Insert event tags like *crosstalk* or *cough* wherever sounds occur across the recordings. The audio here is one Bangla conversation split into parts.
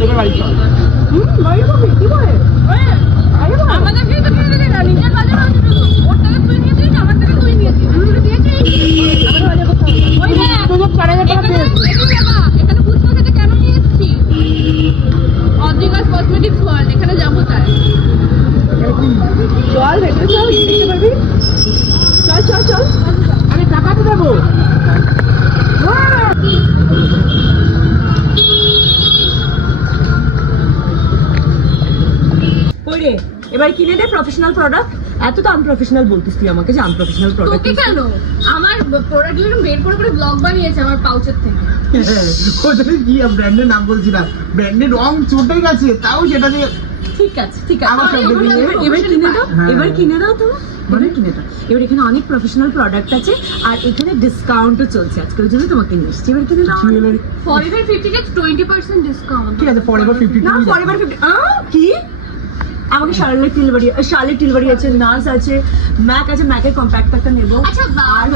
তোকে বাড়ি চল চল ভেতরে চল দেখতে পারবি চল চল চল। আমি টাকা তো দেবো এবার কিনে দে প্রফেশনাল প্রোডাক্ট এত তো আনপ্রফেশনাল বলতিস তুই আমাকে যে আনপ্রফেশনাল প্রোডাক্ট তোকে কেন? আমার প্রোডাক্টগুলো বের করে করে ব্লগ বানিয়েছে আমার পাউচের থেকে। ওদের কি ব্র্যান্ডের নাম বলছি না? ব্র্যান্ডের রং চটে গেছে তাও সেটা দিয়ে ঠিক আছে ঠিক আছে। এবার- কিনে দাও। হ্যাঁ। এবার কিনে দাও তো। এবার কিনে দাও। এবার এখানে অনেক প্রফেশনাল প্রোডাক্ট আছে আর এখানে ডিসকাউন্টও চলছে। আজকে ওই জন্য তোমাকে নিয়ে এসেছি। এবার কিনে দাও। Forever fifty twenty percent discount ঠিক আছে ফরএভার ফিফটি না ফরএভার ফিফটি কি? আমাকে শার্লেট টিলবাড়ি শার্লেট টিলবাড়ি আছে নার্স আছে ম্যাক আছে ম্যাকের কম্প্যাক্ট একটা নেব। আচ্ছা আর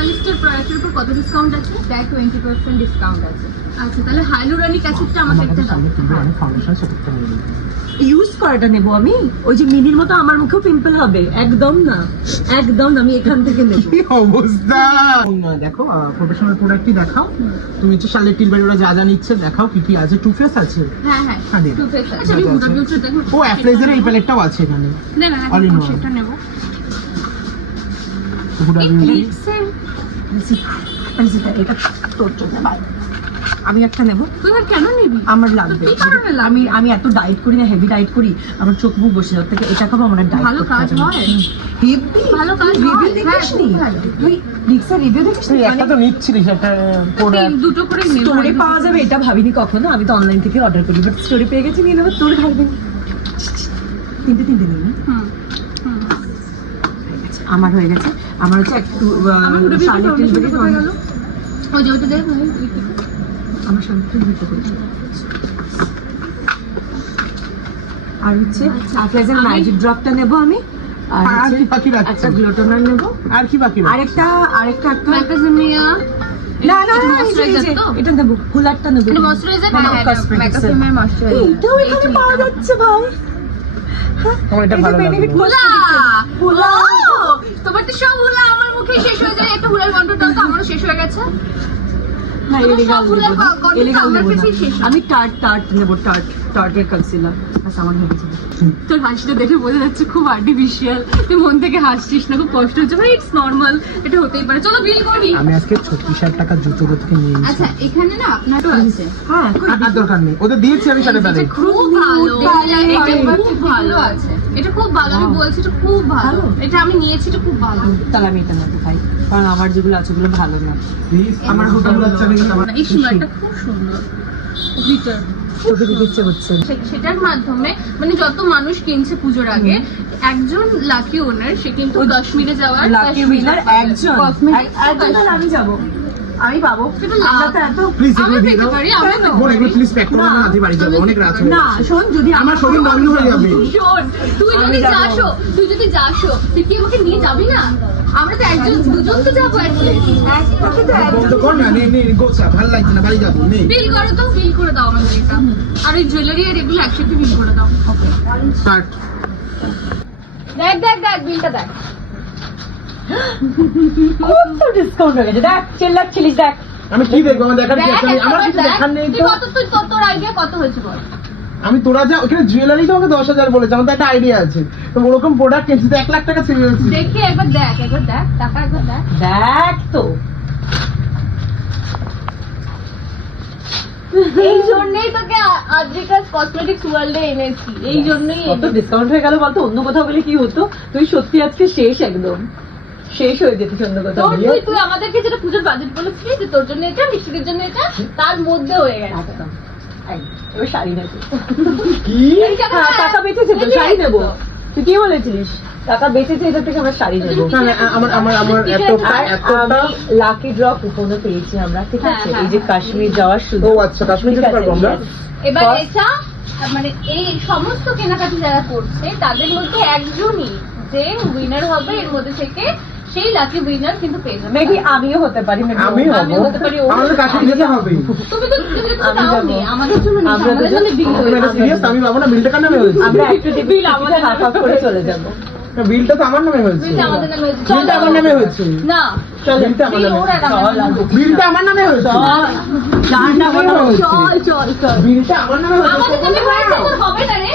প্রোডাক্টের উপর কত ডিসকাউন্ট আছে? প্রায় টোয়েন্টি পার্সেন্ট ডিসকাউন্ট আছে। আচ্ছা তাহলে হাইলোরানিক অ্যাসিডটা আমাকে একটা দাও। ইউজ করাটা নেব আমি? ওই যে মিনির মতো আমার মুখেও পিম্পল হবে। একদম না। একদম আমি এখান থেকে নেব। কি অবস্থা? দেখো প্রফেশনাল প্রোডাক্টই দেখাও। তুমি হচ্ছে শালের টিলবাড়ি ওরা যা যা নিচ্ছে দেখাও কি কি আছে। টু ফেস আছে? হ্যাঁ হ্যাঁ। হ্যাঁ টু ফেস আচ্ছা আচ্ছা, আচ্ছা। ও অ্যাপ্রাইজার এই প্যালেটটাও আছে এখানে না না. সেটা নেব। হুডা বিউটি ক্লিক্সের এটা তোর জন্য ভাই। আমি একটা নেব। তুই আর কেন নিবি? আমার লাগবে। তো কি কারণে আমি আমি এত ডায়েট করি না হেভি ডায়েট করি আমার চোখ মুখ বসে যাওয়ার থেকে এটা খাব আমার ডায়েট ভালো কাজ হয়? হেভি ভালো কাজ রিভিউ দেখিস নি তুই রিক্সা রিভিউ দেখিস নি একটা তো নিচ্ছিলিস একটা দুটো করে স্টোরে পাওয়া যাবে এটা ভাবিনি কখনো। আমি তো অনলাইন থেকে অর্ডার করি বাট স্টোরে পেয়ে গেছি নিয়ে নেব তোর ভাববি তিনটে তিনটে নিই না হুম হুম হয়ে গেছে। আমার হয়ে গেছে। আমার হচ্ছে একটু ওই যে দেখ আমার আর হচ্ছে ম্যাজিক ড্রপটা নেব আমি আর কি বাকি রাখছি? একটা গ্লোটোনার নেব। আর কি বাকি আরেকটা আরেকটা একটা না না না এটা নেব হুলারটা নেব। এটা ময়শ্চারাইজার হ্যাঁ, না cosmetics এর। ম্যাকাফিমের ময়শ্চারাইজার এইটাও এখানে পাওয়া যাচ্ছে ভাই। এটা ভালো। তোমার তো সব হুলা আমার মুখে শেষ হয়ে যায় তো আমারও শেষ হয়ে গেছে। আমি টার্ট টার্ট নেব টার্ট টার্টের কনসিলার বাস আমার হয়ে তোর হাসিটা দেখে বোঝা যাচ্ছে খুব আর্টিফিশিয়াল তুই মন থেকে হাসছিস না খুব কষ্ট হচ্ছে। ভাই ইটস নর্মাল এটা হতেই পারে। চলো বিল করি আমি আজকে ছত্রিশ হাজার টাকার জুতো থেকে নিয়ে আচ্ছা এখানে না আপনারও আছে। হ্যাঁ কই আর- আর দরকার নেই। ওদের দিয়েছি আমি সাড়ে তাদের খুব ভালো। এটা খুব ভালো আছে। এটা খুব ভালো। আমি বলছি এটা খুব ভালো? এটা আমি নিয়েছি এটা খুব ভালো। তাহলে আমি এটা নেব ভাই। কারণ আমার যেগুলো আছে ওগুলো ভালো না। আমার হোটেল এই সীমাটা খুব সুন্দর। তোকে দিতে ইচ্ছে হচ্ছে সেটার মাধ্যমে মানে যত মানুষ কিনছে পুজোর আগে একজন লাকি ওনার সে কিন্তু কাশ্মীরে যাওয়ার লাকি উইনার একজন। আমি যাব। আমি পাবো। আমরা তো এত প্লিজ এগুলো দিয়ে দাও। পারি আমি কেন? বোন এগুলো প্লিজ প্যাক করে না, না বাড়ি যাব অনেক রাত হয়ে না শোন যদি আমার শরীর বন্ধ হয়ে যাবে। শোন তুই যদি যাব। তুই যদি যাসো তুই কি আমাকে নিয়ে যাবি না? আমরা তো একজন দুজন তো যাব অ্যাটলিস্ট একটাকে তো বন্ধ কর না নে নে গোছা ভালো লাগছে না বাড়ি যাব নে। বিল করো তো বিল করে দাও আমাদের এটা আর এই জুয়েলারি আর এগুলো একসাথে বিল করে দাও। স্টার্ট দেখ দেখ দেখ বিলটা দেখ। *gasps* কত ডিসকাউন্ট হয়ে গেছে? দেখ চেল্লাচ্ছিলিস দেখ। আমি কি দেখব? আমার দেখার কি আছে? আমি- আমার কিছু দেখার নেই তো। কত তুই তোর- তোর আইডিয়া কত হয়েছে বল। আমি তোরা যা ওখানে জুয়েলারি তো আমাকে দশ হাজার বলেছে। আমার তো একটা আইডিয়া আছে। তো ওরকম প্রোডাক্ট কিনছি এক লাখ টাকা সেল হয়েছে। দেখি একবার দেখ একবার দেখ টাকা একবার দেখ। দেখ তো। এই জন্যই তোকে আদ্রিকাস কসমেটিক্স ওয়ার্ল্ডে এনেছি। এই জন্যই কত। ডিসকাউন্ট হয়ে গেল বলতো? অন্য কোথাও গেলে কি হতো? তুই সত্যি আজকে শেষ একদম। শেষ হয়ে যেত অন্য কোথাও তুই তুই আমাদেরকে যেটা পুজোর বাজেট বলেছিলি যে তোর জন্য এটা মিষ্টিদের জন্য এটা তার মধ্যে হয়ে গেছে। এবার শাড়ি নেব। কি? টাকা- বেঁচেছে তো শাড়ি নেব। তুই কি বলেছিলিস? টাকা বেঁচেছে এটা থেকে আমরা শাড়ি নেব। না না আমার আমার আমার এতটা এতটা লাকি ড্র কুপনও পেয়েছি আমরা ঠিক আছে? এই যে কাশ্মীর যাওয়ার ও আচ্ছা কাশ্মীর যেতে পারব আমরা? এবার এটা মানে এই সমস্ত কেনাকাটি যারা করছে তাদের মধ্যে একজনই যে উইনার হবে এর মধ্যে থেকে সেই লাকি উইনার কিন্তু পেয়ে যাবে। মেবি আমিও হতে পারি maybe আমি হব। হতে পারি, ও- আমাদের কাছে যেতে হবে। তুমি তো তুমি তো আমাদের জন্য আমাদের জন্য বিল তুমি সিরিয়াস আমি বাবা না বিলটা কার নামে হয়েছে? আমরা একটু টিভি আমাদের হাফ হাফ করে চলে যাব। বিলটা তো আমার নামে হয়েছে। বিলটা আমাদের নামে হয়েছে। বিলটা আমার নামে হয়েছে। না। বিলটা আমার নামে বিলটা আমার নামে হয়েছে। চল। চল চল চল। বিলটা আমার নামে হয়েছে। আমাদের নামে হয়েছে হবে না রে।